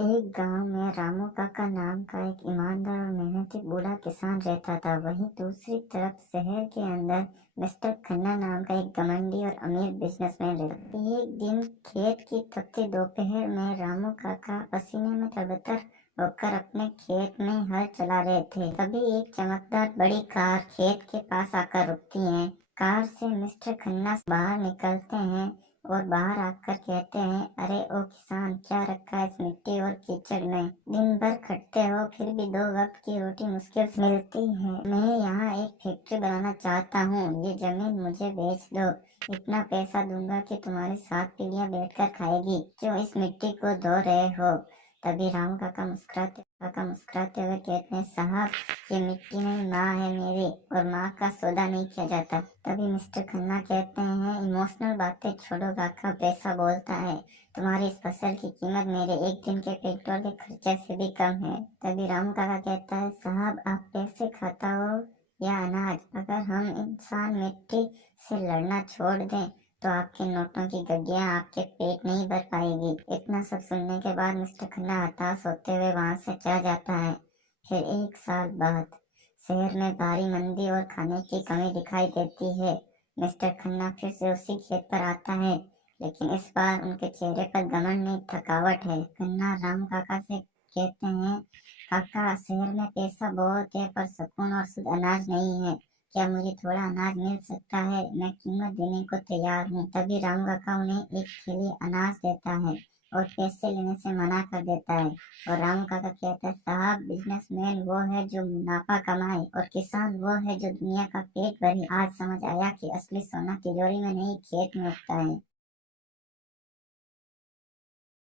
एक गांव में रामू काका नाम का एक ईमानदार और मेहनती बूढ़ा किसान रहता था। वहीं दूसरी तरफ शहर के अंदर मिस्टर खन्ना नाम का एक घमंडी और अमीर बिजनेसमैन रहता था। एक दिन खेत की तपती दोपहर में रामू काका पसीने में तरबतर होकर अपने खेत में हल चला रहे थे। तभी एक चमकदार बड़ी कार खेत के पास आकर रुकती है। कार से मिस्टर खन्ना बाहर निकलते हैं और बाहर आकर कहते हैं, अरे ओ किसान, क्या रखा है इस मिट्टी और कीचड़ में? दिन भर खटते हो, फिर भी दो वक्त की रोटी मुश्किल से मिलती है। मैं यहाँ एक फैक्ट्री बनाना चाहता हूँ, ये जमीन मुझे बेच दो। इतना पैसा दूंगा कि तुम्हारी 7 पीढ़ियां बैठकर खाएगी। क्यों इस मिट्टी को धो रहे हो? तभी राम काका मुस्कुराते हुए कहते हैं, साहब, ये मिट्टी नहीं, माँ है मेरी, और माँ का सौदा नहीं किया जाता। तभी मिस्टर खन्ना कहते हैं, इमोशनल बातें छोड़ो काका, पैसा बोलता है। तुम्हारी इस फसल की कीमत मेरे एक दिन के पेट्रोल के खर्चे से भी कम है। तभी रामू काका कहता है, साहब, आप पैसे खाता हो या अनाज? अगर हम इंसान मिट्टी से लड़ना छोड़ दें तो आपके नोटों की गड्डियां आपके पेट नहीं भर पाएगी। इतना सब सुनने के बाद मिस्टर खन्ना हताश होते हुए वहां से चला जाता है। फिर 1 साल बाद शहर में भारी मंदी और खाने की कमी दिखाई देती है। मिस्टर खन्ना फिर से उसी खेत पर आता है, लेकिन इस बार उनके चेहरे पर घमंड नहीं, थकावट है। खन्ना राम काका से कहते हैं, काका, शहर में पैसा बहुत है पर सुकून और शुद्ध अनाज नहीं है। क्या मुझे थोड़ा अनाज मिल सकता है? मैं कीमत देने को तैयार हूँ। तभी राम काका उन्हें एक थैली अनाज देता है और पैसे लेने से मना कर देता है। और राम काका कहता है, साहब, बिजनेसमैन वो है जो मुनाफा कमाए और किसान वो है जो दुनिया का पेट भरे। आज समझ आया कि असली सोना तिजोरी में नहीं, खेत में उगता है।